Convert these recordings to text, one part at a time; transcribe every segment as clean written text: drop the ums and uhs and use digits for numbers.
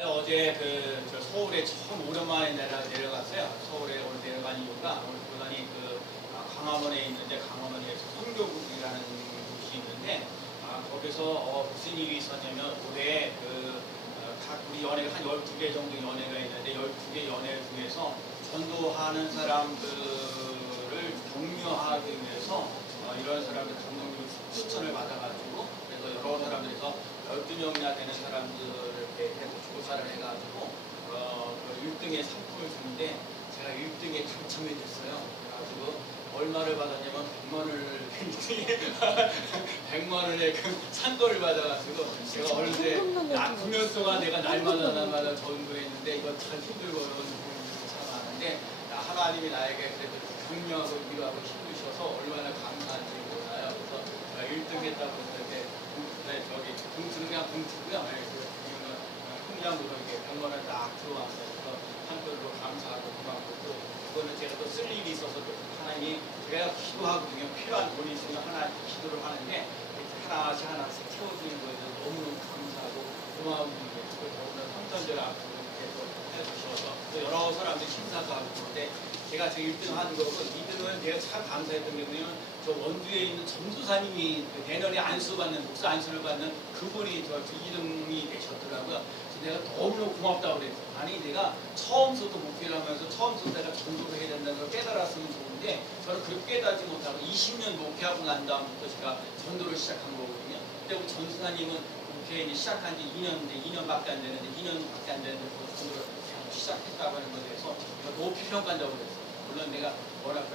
어제 저 서울에 처음 오랜만에 내려갔어요. 서울에 오늘 내려간 이유가 오늘 보더니 광화문에 있는데 광화문에서 성교국이라는 곳이 있는데 거기서 무슨 일이 있었냐면 올해 각 우리 연회가 한 12개 정도 연회가 있는데 12개 연회 중에서 전도하는 사람들을 격려하기 위해서 이런 사람들 감독님 추천을 받아가지고 그래서 여러 사람들에서 12명이나 되는 사람들을 이렇게 조사를 해가지고 1등의 상품을 주는데 제가 1등에 당첨이 됐어요. 그래가지고 얼마를 받았냐면 100만 원을 100만 원의 상금을 받아가지고 제가 어느 때 9년 동안 내가 날마다 전도했는데 이거 참 힘들고 참 많은데 하나님이 나에게 그래도 격려하고 위로하고 힘주셔서 얼마나 감사한지 몰라요. 그래서 1등 했다고 했는데 저기 봉투는 그냥 봉투고요. 통장으로 이렇게 100만 원 딱 들어왔어요. 그래서 한편으로 감사하고 고맙고 또 그거는 제가 또 쓸 일이 있어서 또 하나님이 제가 기도하거든요. 필요한 돈이 있으면 하나 기도를 하는데 하나씩 채워주는 거에 대해서 너무너무 감사하고 고마운 일이에요. 더구나 성전절 앞으로 이렇게 또 해주셔서 또 여러 사람들이 심사도 하고 그런데 제가 제 1등 하는 거고 2등은 제가 참 감사했던 게 뭐냐면 저 원주에 있는 전도사님이 내년에 안수받는 목사 안수를 받는 그분이 저 2등이 되셨더라고요. 그래서 내가 너무너무 고맙다고 그랬어요. 아니 내가 처음부터 목회를 하면서 처음부터 내가 전도를 해야 된다는 걸 깨달았으면 좋은데 저는 그렇게 깨달지 못하고 20년 목회하고 난 다음부터 제가 전도를 시작한 거거든요. 근데 우리 전도사님은 목회 시작한 지 2년밖에 안 되는데 2년밖에 안 되는데 전도를 시작했다고 하는 것에 대해서 높이 평가한다고 그랬어요. 물론 내가 뭐랄까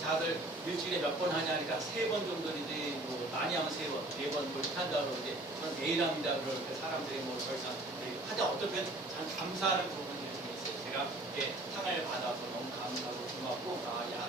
다들 일주일에 몇 번 하냐니까 3번 정도인지 뭐 많이 하면 3번, 4번 뭐 이렇게 한다고 그러는데 저는 매일 합니다. 그러니까 사람들이 뭐 더 이상 하자 어떻게 참 감사하는 부분이 좀 있어요. 제가 이렇게 상을 받아서 너무 감사하고 고맙고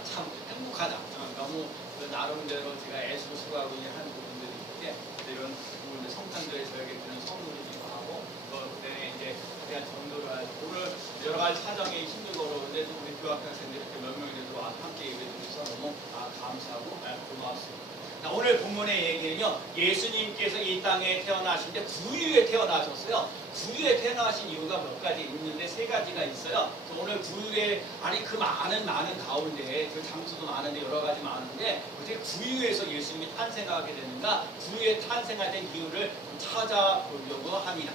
참 행복하다. 너무 나름대로 제가 애쓰고 수고하고 있는 한 부분들이 있는데 이런 부분들 성탄절에 저에게 주는 선물이기도 하고 그때 이제 그냥 전도를 하고 오늘 여러 가지 사정이 힘들고 그러는데 우리 교학생들 이렇게 몇 명이라도 함께 예배드려서 너무 감사하고 고맙습니다. 오늘 본문의 얘기는요, 예수님께서 이 땅에 태어나신데 구유에 태어나셨어요. 구유에 태어나신 이유가 몇 가지 있는데 3가지가 있어요. 오늘 구유에 그 많은 가운데 그 장소도 많은데 여러 가지 많은데 어떻게 구유에서 예수님이 탄생하게 되는가? 구유에 탄생하된 이유를 찾아보려고 합니다.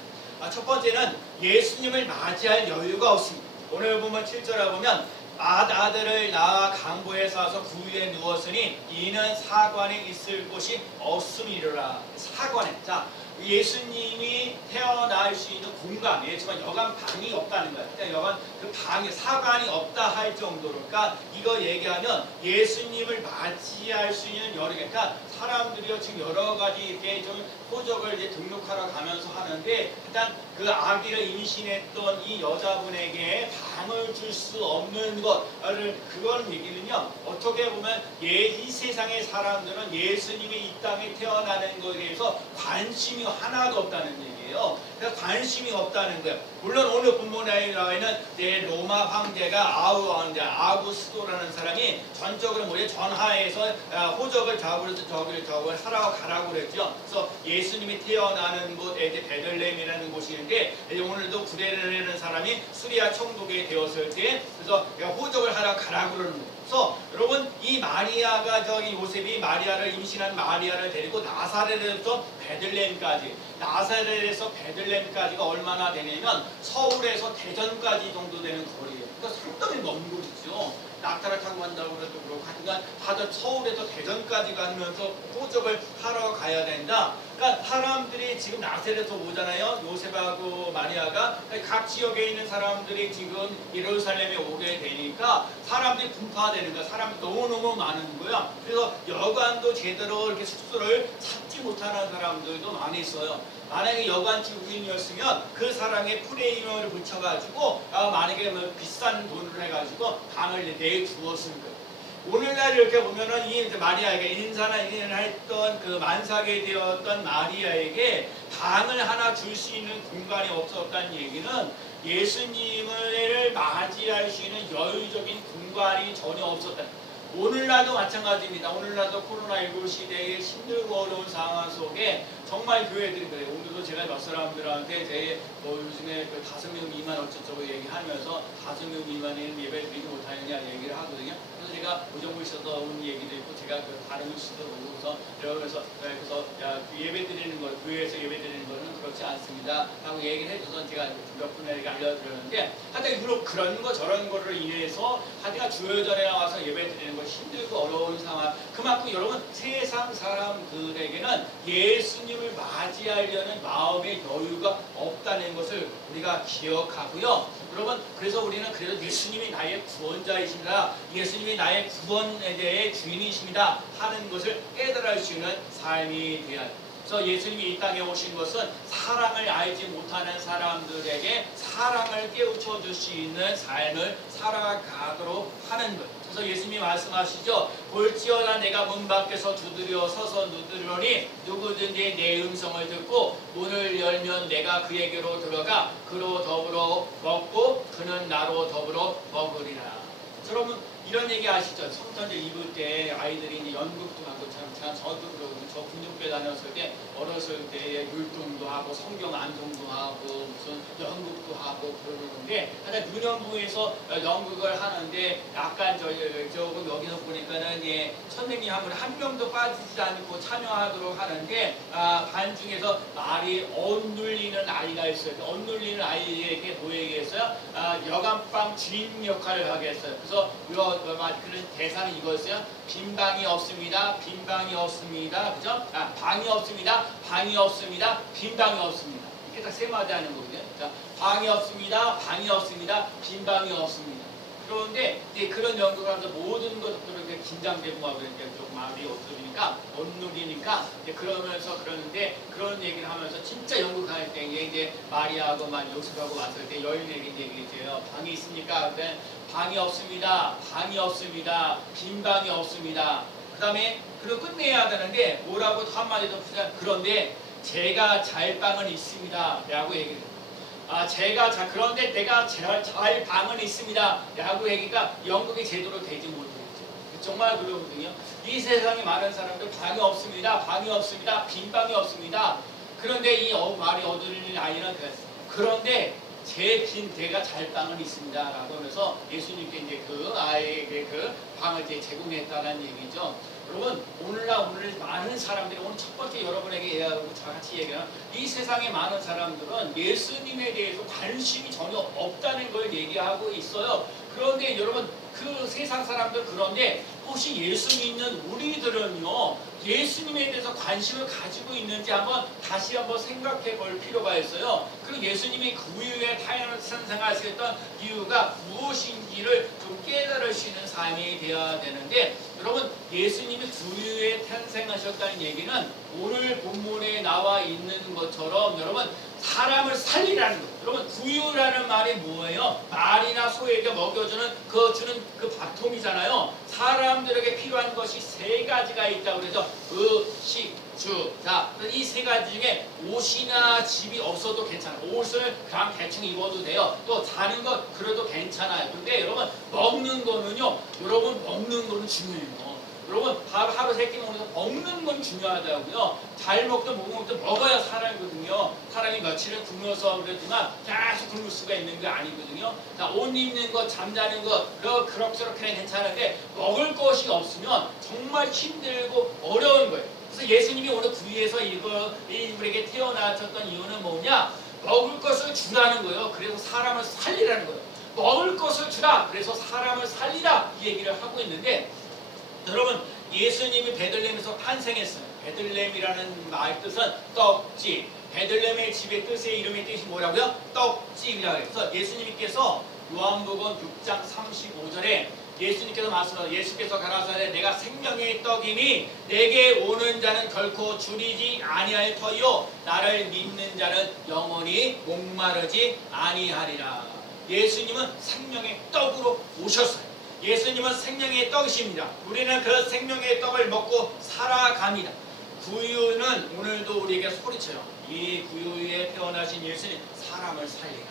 첫 번째는 예수님을 맞이할 여유가 없습니다. 오늘 보면 7절에 보면 아들을 낳아 강보에 싸서 구유에 누웠으니 이는 사관에 있을 곳이 없음이로라. 사관에. 자, 예수님이 태어날 수 있는 공간이지만 여간 방이 없다는 거예요. 그러니까 여간 그 방이 사관이 없다 할 정도로. 그러니까 이거 얘기하면 예수님을 맞이할 수 있는 그러니까 사람들이요 지금 여러 가지 이렇게 좀 호적을 이제 등록하러 가면서 하는데 일단 그 아기를 임신했던 이 여자분에게 방을 줄 수 없는 것을 그건 얘기는요 어떻게 보면 이 세상의 사람들은 예수님이 이 땅에 태어나는 것에 대해서 관심이 하나도 없다는 얘기예요. 그러니까 관심이 없다는 거예요. 물론 오늘 본문에 나와 있는 로마 황제가 아우구스토라는 사람이 전적으로 전하에서 호적을 잡으려서 저걸 하러 가라고 그랬죠. 그래서 예수님이 태어나는 곳 베들레헴이라는 곳인데 오늘도 구레를 하는 사람이 수리아 총독이 되었을 때 그래서 호적을 하러 가라고 그러는 거예요. 그래서 여러분 이 마리아가 요셉이 마리아를 임신한 마리아를 데리고 나사렛에서 베들레헴까지 나사렛에서 베들레헴까지가 얼마나 되냐면 서울에서 대전까지 정도 되는 거리예요. 그러니까 상당히 먼 곳이죠. 낙타를 타고 간다고 해도 그렇고 하여간 다들 서울에서 대전까지 가면서 호적을 하러 가야 된다. 그러니까 사람들이 지금 나사렛에서 오잖아요. 요셉하고 마리아가 각 지역에 있는 사람들이 지금 예루살렘에 오게 되니까 사람들이 분파되는 거야. 사람이 너무너무 많은 거야. 그래서 여관도 제대로 이렇게 숙소를 찾지 못하는 사람들도 많이 있어요. 만약에 여관 지구인이었으면 그 사람의 프레임을 붙여가지고 만약에 비싼 돈을 해가지고 방을 내주었을 거예요. 오늘날 이렇게 보면은 이 마리아에게 인사를 했던 그 만삭이 되었던 마리아에게 방을 하나 줄 수 있는 공간이 없었다는 얘기는 예수님을 맞이할 수 있는 여유적인 공간이 전혀 없었다. 오늘날도 마찬가지입니다. 오늘날도 코로나19 시대의 힘들고 어려운 상황 속에 정말 교회들이 그래요. 오늘도 제가 몇 사람들한테 요즘에 그 5명 미만 어쩌고 얘기하면서 5명 미만에는 예배 드리지 못하느냐 얘기를 하거든요. 그래서 제가 오정부 있어서 온 얘기도 있고 제가 그 다른 뉴스도 보고서 그래서 예배 드리는 것, 교회에서 예배 드리는 거는 그렇지 않습니다 하고 얘기를 해줘서 제가 몇 분에게 알려드렸는데 하여튼 그런 거 저런 거를 인해서 하여튼 주요전에 나와서 예배 드리는 거 힘들고 어려운 상황, 그만큼 여러분 세상 사람들에게는 예수님을 맞이하려는 마음의 여유가 없다는 것을 우리가 기억하고요. 여러분 그래서 우리는 그래도 예수님이 나의 구원자이십니다, 예수님이 나의 구원에 대해 주인이십니다 하는 것을 깨달을 수 있는 삶이 되어야 합니다. 그래서 예수님이 이 땅에 오신 것은 사랑을 알지 못하는 사람들에게 사랑을 깨우쳐 줄 수 있는 삶을 살아가도록 하는 것. 그래서 예수님이 말씀하시죠. 볼지어다 내가 문 밖에서 두드려 서서 누르노니 누구든지 내 음성을 듣고 문을 열면 내가 그에게로 들어가 그로 더불어 먹고 그는 나로 더불어 먹으리라. 여러분 이런 얘기 아시죠? 성탄절 이브 때 아이들이 이제 연극도 하고 참 저도 그러고 저 군중교회 다녔을 때 어렸을 때 율동도 하고 성경 암송도 하고 무슨 연극도 하고 그러는데 하여튼 유년부에서 연극을 하는데 약간 조금 여기서 보니까는 예, 선생님 한 명도 빠지지 않고 참여하도록 하는데 반 중에서 말이 엇눌리는 아이가 있어요. 엇눌리는 아이에게 뭐 얘기했어요? 여간방 주인 역할을 하겠어요. 그래서 그런 대사는 이거였어요. 빈방이 없습니다. 빈방이 없습니다. 그죠? 방이 없습니다. 방이 없습니다. 빈방이 없습니다. 이렇게 딱 세 마디 하는 거거든요. 자, 방이 없습니다. 방이 없습니다. 빈방이 없습니다. 그런데 이제 그런 연극을 하면서 모든 것들을 이렇게 긴장되고 막 이렇게 좀 마음이 엇누리니까 그러면서 그러는데 그런 얘기를 하면서 진짜 연극할 때 이제 마리아하고 막 요셉하고 왔을 때 여인에게 얘기해요. 방이 있습니까? 그때 방이 없습니다. 방이 없습니다. 빈 방이 없습니다. 그 다음에 그리고 끝내야 되는데 뭐라고 한마디 더 푸자. 그런데 제가 잘 방은 있습니다. 라고 얘기해요. 그런데 내가 잘 방은 있습니다. 라고 얘기가 연극이 제대로 되지 못했죠. 정말 그러거든요. 이 세상에 많은 사람들 방이 없습니다. 방이 없습니다. 빈 방이 없습니다. 그런데 이 말이 얻어들리는 아이는 그런데 제가 잘 방은 있습니다. 라고 하면서 예수님께 이제 그 아이에게 그 방을 이제 제공했다는 얘기죠. 여러분 오늘 많은 사람들이 오늘 첫 번째 여러분에게 얘기하고 같이 얘기하는 이 세상에 많은 사람들은 예수님에 대해서 관심이 전혀 없다는 걸 얘기하고 있어요. 그런데 여러분 그 세상 사람들 그런데 혹시 예수 믿는 우리들은요 예수님에 대해서 관심을 가지고 있는지 다시 한번 생각해 볼 필요가 있어요. 그리고 예수님이 그 이후에 탄생하셨던 이유가 무엇인지를 좀 깨달을 수 있는 삶이 되어야 되는데 여러분 예수님이 그 이후에 탄생하셨다는 얘기는 오늘 본문에 나와 있는 것처럼 여러분 사람을 살리라는 것. 여러분 구유라는 말이 뭐예요? 말이나 소에게 먹여주는 주는 그 바통이잖아요. 사람들에게 필요한 것이 세 가지가 있다고 그래서 식, 주. 자, 이 세 가지 중에 옷이나 집이 없어도 괜찮아요. 옷을 그냥 대충 입어도 돼요. 또 자는 것 그래도 괜찮아요. 근데 여러분 먹는 거는요. 여러분 먹는 거는 중요해요. 여러분 하루 세 끼 먹는 거 먹는 건 중요하다고요. 잘 먹든 못 먹든 먹어야 살아거든요. 사람이 며칠을 굶어서 그러지만 계속 굶을 수가 있는 게 아니거든요. 자, 옷 입는 것, 잠자는 것 그럭저럭해 괜찮은데 먹을 것이 없으면 정말 힘들고 어려운 거예요. 그래서 예수님이 오늘 구유에서 우리에게 태어나셨던 이유는 뭐냐? 먹을 것을 주라는 거예요. 그래서 사람을 살리라는 거예요. 먹을 것을 주라. 그래서 사람을 살리라. 이 얘기를 하고 있는데 여러분 예수님이 베들레헴에서 탄생했어요. 베들레헴이라는 말 뜻은 떡집. 베들레헴의 집의 이름의 뜻이 뭐라고요? 떡집이라고 해요. 그래서 예수님께서 요한복음 6장 35절에 예수님께서 말씀하셨어요. 예수께서 가라사대 내가 생명의 떡이니 내게 오는 자는 결코 줄이지 아니할 터이요 나를 믿는 자는 영원히 목마르지 아니하리라. 예수님은 생명의 떡으로 오셨어요. 예수님은 생명의 떡이십니다. 우리는 그 생명의 떡을 먹고 살아갑니다. 구유는 오늘도 우리에게 소리쳐요. 이 구유에 태어나신 예수님 사람을 살리라.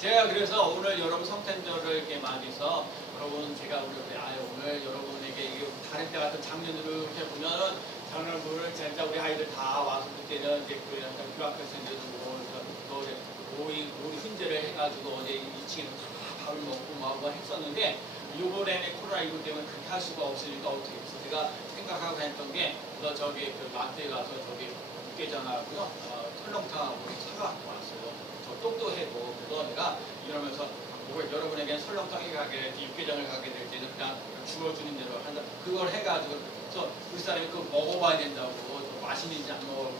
제가 그래서 오늘 여러분 성탄절을 이렇게 맞이해서 여러분 제가 오늘 여러분에게 다른 때 같은 장면으로 이렇게 보면은 전원부를 진짜 우리 아이들 다 와서 그때는 이제 그 교학교에서 이제 놀이 훈제를 해가지고 어제 2층에 다 밥을 먹고 뭐 했었는데 요번에는 코로나19 때문에 그렇게 할 수가 없으니까 어떻게 했어? 제가 생각하고 했던 게 저기 그 마트에 가서 저기 육개장하고요 설렁탕하고 사과 갖고 왔어요. 저 똑똑해도 그래서 내가 이러면서 여러분에게 설렁탕이 가게 될지 육개장을 가게 될지는 그냥 주어주는 대로 한다. 그걸 해가지고 그래서 우리 사람이 그거 먹어봐야 된다고 맛있는지 안 먹어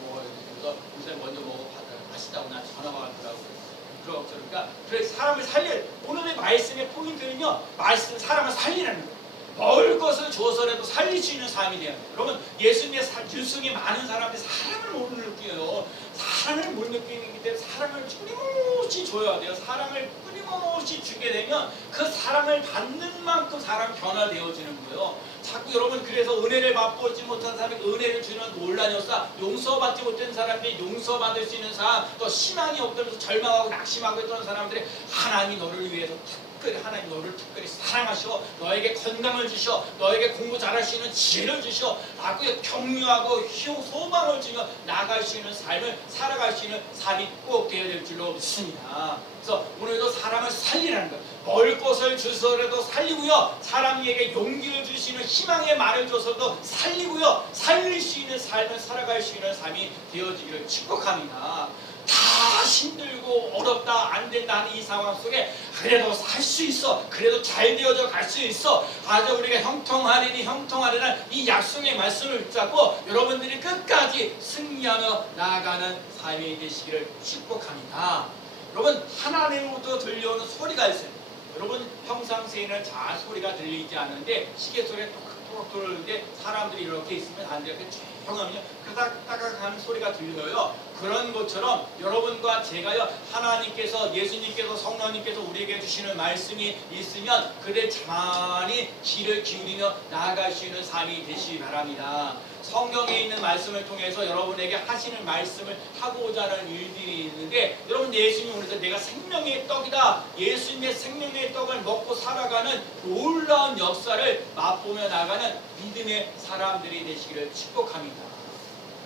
그래서 우리 사람이 먼저 먹어봤다 맛있다고 나 전화가 왔더라고요. 그러니까 그래 사람을 살릴 오늘의 말씀의 포인트는요 말씀 사람을 살리라는 거예요. 먹을 것을 줘서라도 살릴 수 있는 삶이 돼요. 그러면 예수님의 율성이 많은 사람들이 사랑을 못 느껴요. 사랑을 못 느끼기 때문에 사랑을 끊임없이 줘야 돼요. 사랑을 끊임없이 주게 되면 그 사랑을 받는 만큼 사람 변화되어지는 거예요. 자꾸 여러분 그래서 은혜를 맛보지 못한 사람이 은혜를 주는 논란이 없어. 용서받지 못한 사람들이 용서받을 수 있는 사람, 또 희망이 없다면서 절망하고 낙심하고 있던 사람들이 하나님이 너를 위해서 특별히 하나님 너를 특별히 사랑하셔. 너에게 건강을 주셔. 너에게 공부 잘할 수 있는 지혜를 주셔. 나에게 격려하고 소망을 주며 나갈 수 있는 삶을 살아갈 수 있는 삶이 꼭 되어야 될 줄로 믿습니다. 그래서 오늘도 사람을 살리라는 것. 먹을 것을 주서라도 살리고요. 사람에게 용기를 주시는 희망의 말을 줘서도 살리고요. 살릴 수 있는 삶을 살아갈 수 있는 삶이 되어지기를 축복합니다. 다 힘들고 어렵다 안 된다 하는 이 상황 속에 그래도 살 수 있어. 그래도 잘 되어져 갈 수 있어. 아주 우리가 형통하리라는 이 약속의 말씀을 붙잡고 여러분들이 끝까지 승리하며 나아가는 삶이 되시기를 축복합니다. 여러분 하나님으로부터 들려오는 소리가 있어요. 여러분 평상시에는 잘 소리가 들리지 않는데 시계 소리가 톡톡 들리는데 사람들이 이렇게 있으면 안 돼요. 조용하면요 따닥따닥 하는 소리가 들려요. 그런 것처럼 여러분과 제가요 하나님께서 예수님께서 성령님께서 우리에게 주시는 말씀이 있으면 그대 가만히 귀를 기울이며 나아갈 수 있는 삶이 되시기 바랍니다. 성경에 있는 말씀을 통해서 여러분에게 하시는 말씀을 하고자 하는 일들이 있는데 여러분 예수님이 오늘서 내가 생명의 떡이다. 예수님의 생명의 떡을 먹고 살아가는 놀라운 역사를 맛보며 나가는 믿음의 사람들이 되시기를 축복합니다.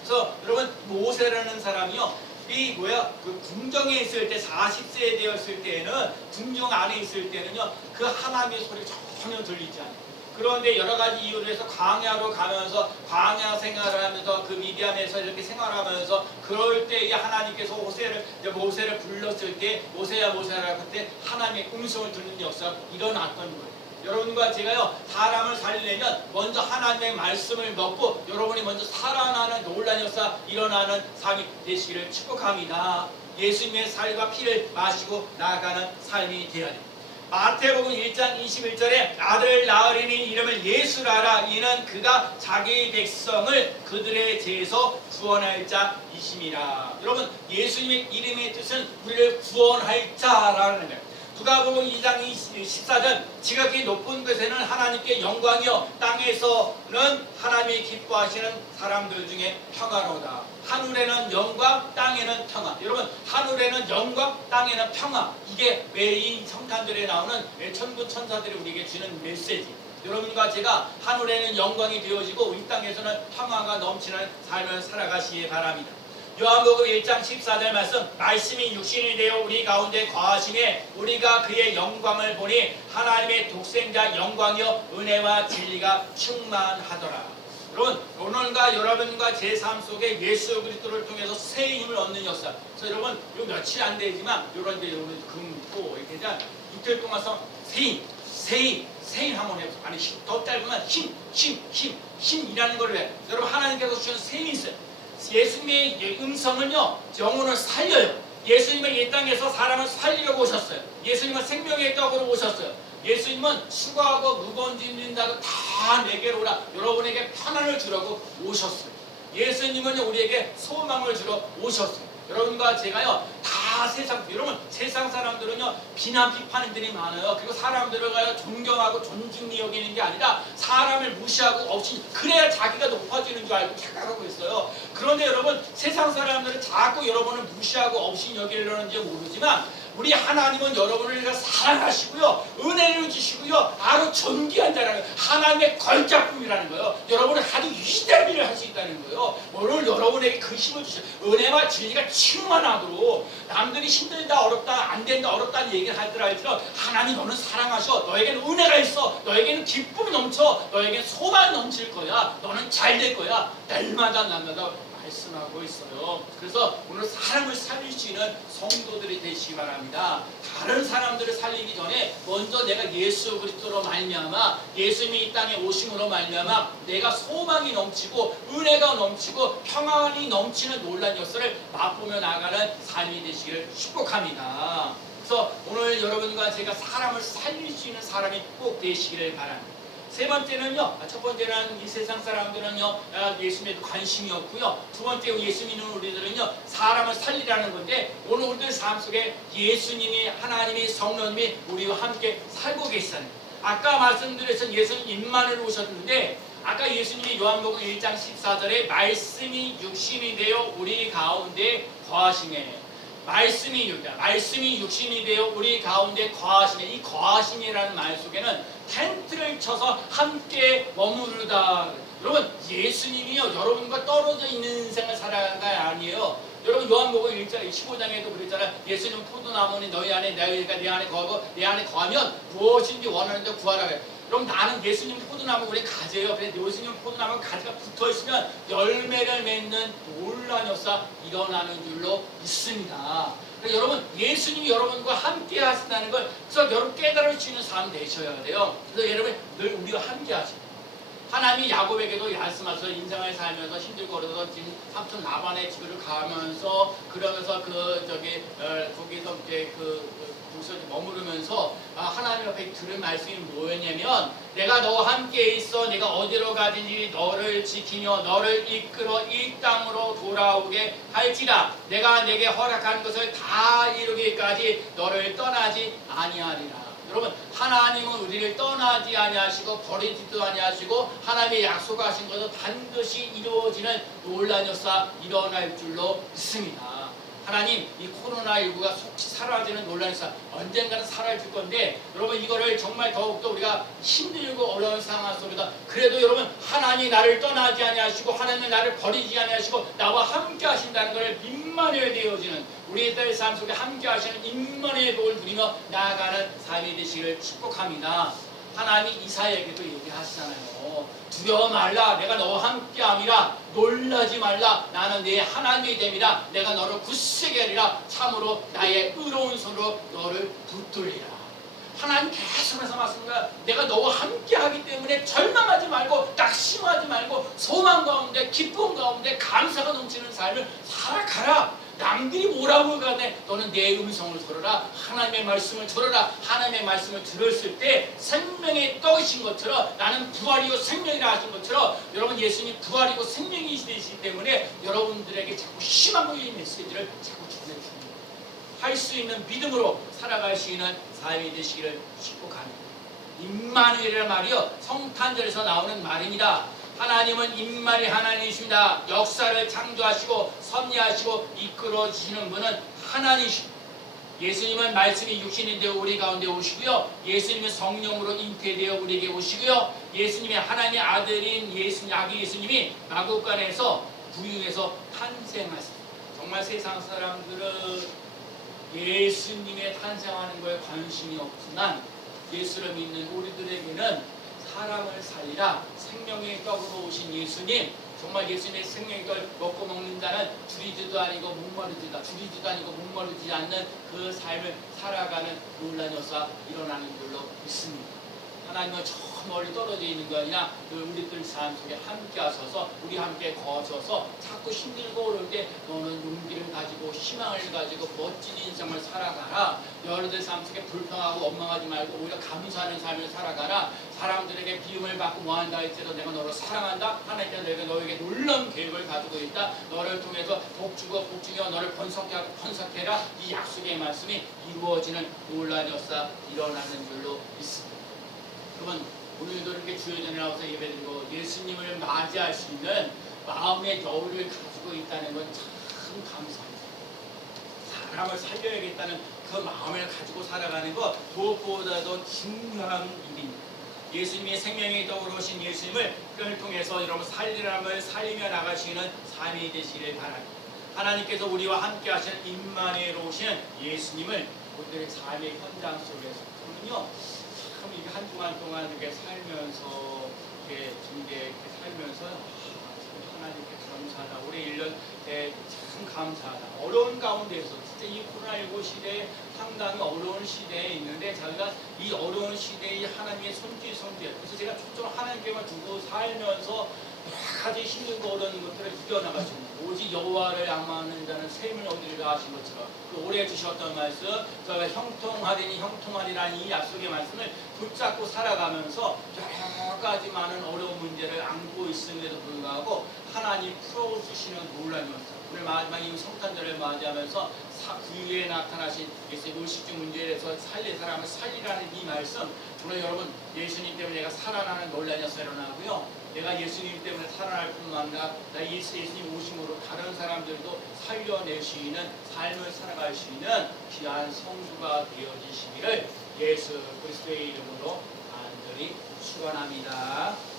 그래서 여러분 모세라는 사람이요 그 궁정에 있을 때 40세에 되었을 때에는 궁정 안에 있을 때는요 그 하나님의 소리가 전혀 들리지 않아요. 그런데 여러 가지 이유로 해서 광야로 가면서 광야 생활을 하면서 그 미디안에서 이렇게 생활하면서 그럴 때 하나님께서 모세를 불렀을 때 모세야 그때 하나님의 음성을 듣는 역사가 일어났던 거예요. 여러분과 제가요 사람을 살리려면 먼저 하나님의 말씀을 먹고 여러분이 먼저 살아나는 놀라운 역사 일어나는 삶이 되시기를 축복합니다. 예수님의 살과 피를 마시고 나아가는 삶이 되어야 됩니다. 마태복음 1장 21절에 아들 낳으리니 이름을 예수라라. 이는 그가 자기 백성을 그들의 죄에서 구원할 자이심이라. 여러분 예수님의 이름의 뜻은 우리를 구원할 자라는 거예요. 누가복음 2장 14절 지극히 높은 곳에는 하나님께 영광이요 땅에서는 하나님이 기뻐하시는 사람들 중에 평화로다. 하늘에는 영광 땅에는 평화. 여러분 하늘에는 영광 땅에는 평화. 이게 왜 이 성탄절에 나오는 천군 천사들이 우리에게 주는 메시지. 여러분과 제가 하늘에는 영광이 되어지고 이 땅에서는 평화가 넘치는 삶을 살아가시기 바랍니다. 요한복음 1장 14절 말씀이 육신이 되어 우리 가운데 거하시매 우리가 그의 영광을 보니 하나님의 독생자 영광이요 은혜와 진리가 충만하더라. 여러분 오늘과 여러분과 제 삶 속에 예수 그리스도를 통해서 새 힘을 얻는 역사. 그래서 여러분 요 며칠 안 되지만 요런 데 금토 이렇게 자 이틀 동안서 세임 한번 해보세요. 아니 더 짧으면 힘이라는 걸 해. 여러분 하나님께서 주신 새 힘이 있어요. 예수님의 음성은요 영혼을 살려요. 예수님은 이 땅에서 사람을 살리려고 오셨어요. 예수님은 생명의 떡으로 오셨어요. 예수님은 수고하고 무거운 짐진 자도 다 내게로 오라. 여러분에게 편안을 주라고 오셨어요. 예수님은 우리에게 소망을 주러 오셨어요. 여러분과 제가요 다 여러분 세상 사람들은요 비난 비판들이 많아요. 그리고 사람들을 존경하고 존중히 여기는 게 아니라 사람을 무시하고 없이 그래야 자기가 높아지는 줄 알고 착각하고 있어요. 그런데 여러분 세상 사람들은 자꾸 여러분을 무시하고 없이 여기려는지 모르지만 우리 하나님은 여러분을 사랑하시고요, 은혜를 주시고요, 아주 존귀한 자라는 거예요. 하나님의 걸작품이라는 거예요. 여러분은 아주 위대한 일을 할 수 있다는 거예요. 오늘 여러분에게 그 힘을 주셔. 은혜와 진리가 충만하도록 남들이 힘들다 어렵다 안 된다 어렵다는 얘기를 하더라도 하나님 너는 사랑하셔. 너에게는 은혜가 있어. 너에게는 기쁨이 넘쳐. 너에게는 소망이 넘칠 거야. 너는 잘 될 거야. 날마다 말씀하고 있어요. 그래서 오늘 사람을 살릴 수 있는 성도들이 되시기 바랍니다. 다른 사람들을 살리기 전에 먼저 내가 예수 그리스도로 말미암아 예수님이 이 땅에 오심으로 말미암아 내가 소망이 넘치고 은혜가 넘치고 평안이 넘치는 놀란 역사를 맛보며 나가는 삶이 되시기를 축복합니다. 그래서 오늘 여러분과 제가 사람을 살릴 수 있는 사람이 꼭 되시기를 바랍니다. 세 번째는요, 첫 번째는 이 세상 사람들은요, 예수님에 관심이 없고요. 두 번째 예수 믿는 우리들은요, 사람을 살리라는 건데, 오늘 우리들 삶 속에 예수님이, 하나님이, 성령님이 우리와 함께 살고 계시다는 거예요. 아까 말씀드렸던 예수님 임마누엘 오셨는데, 아까 예수님이 요한복음 1장 14절에 말씀이 육신이 되어 우리 가운데 거하시네. 말씀이 육신이 되어 우리 가운데 거하시네. 이 거하시니라는 말 속에는 텐트를 쳐서 함께 머무르다. 여러분, 예수님이요, 여러분과 떨어져 있는 인생을 살아가는 게 아니에요. 여러분, 요한복음 1장 15장에도 그랬잖아요. 예수님은 포도나무니 너희 안에 너희가 내 안에 거하고 내 안에 거하면 무엇인지 원하는 데 구하라 그래요. 그럼 나는 예수님 포도나무 우리 가지예요. 그래서 예수님 포도나무 가지가 붙어 있으면 열매를 맺는 놀라운 역사 일어나는 줄로 믿습니다. 그래서 여러분, 예수님이 여러분과 함께 하신다는 걸 그래서 여러분 깨달을 수 있는 사람 되셔야 돼요. 그래서 여러분 늘 우리와 함께 하십니다. 하나님이 야곱에게도 말씀하셔서 인생을 살면서 힘들고 그러서 지금 삼촌 라반의 집으로 가면서 그러면서 거기서 이제 거기서 머무르면서 하나님 앞에 들은 말씀이 뭐였냐면 내가 너와 함께 있어 내가 어디로 가든지 너를 지키며 너를 이끌어 이 땅으로 돌아오게 할지라 내가 내게 허락한 것을 다 이루기까지 너를 떠나지 아니하리라. 여러분, 하나님은 우리를 떠나지 아니하시고 버리지도 아니하시고 하나님의 약속하신 것은 반드시 이루어지는 놀라운 역사 일어날 줄로 믿습니다. 하나님, 이 코로나19가 속히 사라지는 놀라운 역사 언젠가는 사라질 건데 여러분 이거를 정말 더욱더 우리가 힘들고 어려운 상황 속에서 그래도 여러분 하나님이 나를 떠나지 아니하시고 하나님이 나를 버리지 아니하시고 나와 함께 하신다는 것을 임마누엘 되어지는 우리들 삶 속에 함께 하시는 임마누엘 복을 누리며 나아가는 삶이 되시기를 축복합니다. 하나님이 이사야에게도 얘기하시잖아요. 두려워 말라. 내가 너와 함께함이라. 놀라지 말라. 나는 네 하나님이 됨이라. 내가 너를 굳세게 하리라. 참으로 나의 의로운 손으로 너를 붙들리라. 하나님 계속해서 말씀합니다. 내가 너와 함께하기 때문에 절망하지 말고 낙심하지 말고 소망 가운데 기쁨 가운데 감사가 넘치는 삶을 살아가라. 남들이 뭐라고 하네 너는 내 음성을 들어라. 하나님의 말씀을 들어라. 하나님의 말씀을 들었을 때 생명의 떡이신 것처럼 나는 부활이요 생명이라 하신 것처럼 여러분 예수님 부활이고 생명이시기 때문에 여러분들에게 자꾸 희망의 메시지를 자꾸 전해주십니다. 할 수 있는 믿음으로 살아갈 수 있는 삶이 되시기를 축복합니다. 임마누엘이라는 말이요 성탄절에서 나오는 말입니다. 하나님은 임마누엘 하나님이십니다. 역사를 창조하시고 섭리하시고 이끌어주시는 분은 하나님이십니다. 예수님은 말씀이 육신이 되어 우리 가운데 오시고요. 예수님은 성령으로 잉태되어 우리에게 오시고요. 예수님의 하나님의 아들인 아기 예수님이 마구간에서 부유에서 탄생하셨습니다. 정말 세상 사람들은 예수님의 탄생하는 거에 관심이 없지만 예수를 믿는 우리들에게는 사람을 살리라 생명의 떡으로 오신 예수님 정말 예수님의 생명의 떡을 먹고 먹는 자는 줄이지도 아니고 줄이지도 아니고 목마르지 않는 그 삶을 살아가는 놀라운 역사 일어나는 걸로 믿습니다. 하나님은 저 멀리 떨어져 있는 거 아니라 우리들 삶 속에 함께 하셔서 우리 함께 거하셔서 자꾸 힘들고 어려울 때 너는 용기를 가지고 희망을 가지고 멋진 인생을 살아가라. 여러분들 삶 속에 불평하고 원망하지 말고 오히려 감사하는 삶을 살아가라. 사람들에게 비움을 받고 뭐한다 할지라도 내가 너를 사랑한다. 하나님께서 너에게 놀라운 계획을 가지고 있다. 너를 통해서 복주고 복주며 너를 번성해라. 이 약속의 말씀이 이루어지는 놀라운 역사 일어나는 줄로 믿습니다. 여러분 오늘도 이렇게 주의 전에 나와서 예배드리고 예수님을 맞이할 수 있는 마음의 여유를 가지고 있다는 건 참 감사합니다. 사람을 살려야겠다는 그 그 마음을 가지고 살아가는 것 무엇보다도 중요한 일입니다. 예수님의 생명에 떠오르신 예수님을 통해서 여러분 살리람을 살리며 나가시는 삶이 되시기를 바랍니다. 하나님께서 우리와 함께 하시는 임마누엘 오시는 예수님을 우리들의 삶의 현장 속에서 저는요 참 이게 한 주간 동안 이렇게 살면서 이렇게 살면서 참 하나님께 감사하다. 올해 1년 참 감사하다. 어려운 가운데서 진짜 이 코로나19 시대에 상당히 어려운 시대에 있는데 자기가 이 어려운 시대에 하나님의 손길 그래서 제가 초점 하나님께만 두고 살면서 여러 가지 힘들고 어려운 것들을 이겨나가시고 오직 여호와를 양만하는 자는 샘을 얻으리라 하신 것처럼 그 올해 주셨던 말씀 저희가 형통하리니 형통하리라는 이 약속의 말씀을 붙잡고 살아가면서 여러 가지 많은 어려운 문제를 안고 있음에도 불구하고 하나님 풀어주시는 놀라운 역사. 오늘 마지막 이 성탄절을 맞이하면서 구유에 나타나신 예수의 의식주 문제에 대해서 살릴 사람을 살리라는 이 말씀 오늘 여러분 예수님 때문에 내가 살아나는 놀라운 역사 일어나고요. 내가 예수님 때문에 살아날 뿐만 아니라 나 예수님 오심으로 다른 사람들도 살려내시는 삶을 살아갈 수 있는 귀한 성도가 되어지시기를 예수 그리스도의 이름으로 간절히 축원합니다.